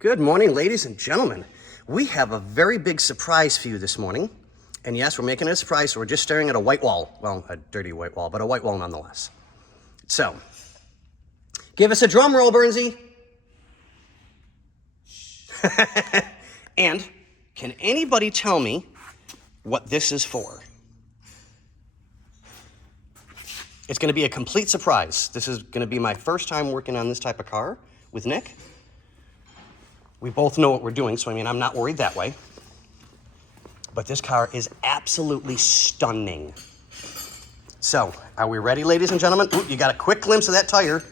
Good morning, ladies and gentlemen. We have a very big surprise for you this morning. And yes, we're making it a surprise, so we're just staring at a white wall. Well, a dirty white wall, but a white wall nonetheless. So, give us a drum roll, Bernsey. And can anybody tell me what this is for? It's going to be a complete surprise. This is going to be my first time working on this type of car with Nick. We both know what we're doing, so I mean, I'm not worried that way. But this car is absolutely stunning. So, are we ready, ladies and gentlemen? Ooh, you got a quick glimpse of that tire.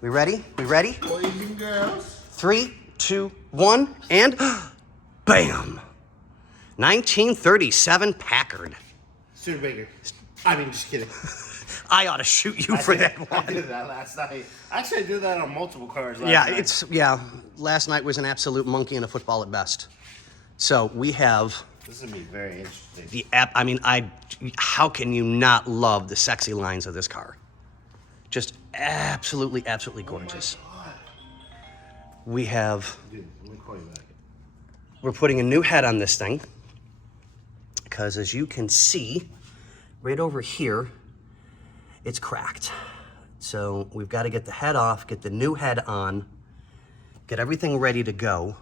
We ready? We ready? Boys and girls. 3, 2, 1, and bam! 1937 Packard. Studebaker. I mean, just kidding. I ought to shoot you for that one. I did that last night. Actually, I did that on multiple cars last night. Last night was an absolute monkey and a football at best. So we have This is going to be very interesting. the app. I mean, how can you not love the sexy lines of this car? Just absolutely, absolutely gorgeous. Oh my God. We have, Dude, let me call you back. we're putting a new head on this thing because as you can see, right over here, it's cracked. So we've got to get the head off, get the new head on, get everything ready to go,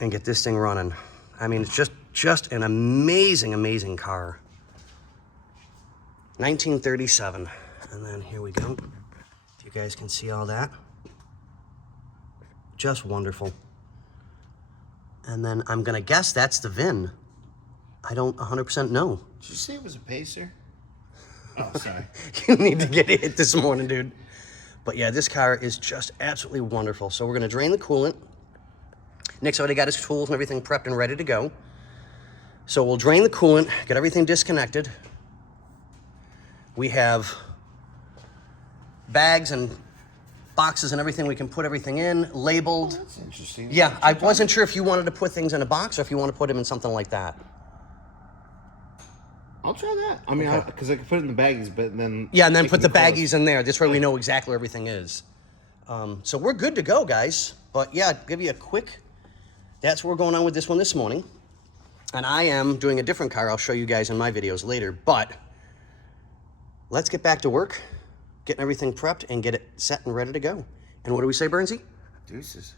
and get this thing running. I mean, it's just an amazing, amazing car. 1937. And then here we go. If you guys can see all that. Just wonderful. And then I'm gonna guess that's the VIN. I don't 100% know. Did you say it was a Pacer? Oh, sorry. You need to get hit this morning, dude. But yeah, this car is just absolutely wonderful. So we're gonna drain the coolant. Nick's already got his tools and everything prepped and ready to go. So we'll drain the coolant, get everything disconnected. We have bags and boxes and everything we can put everything in, labeled. That's interesting. Yeah, I wasn't sure if you wanted to put things in a box or if you want to put them in something like that. I'll try that. I mean, because I could put it in the baggies, but then... Yeah, and then put the baggies in there. This way we know exactly where everything is. So we're good to go, guys. But yeah, give you a quick... That's what we're going on with this one this morning. And I am doing a different car. I'll show you guys in my videos later. But let's get back to work, getting everything prepped, and get it set and ready to go. And what do we say, Bernsey? Deuces.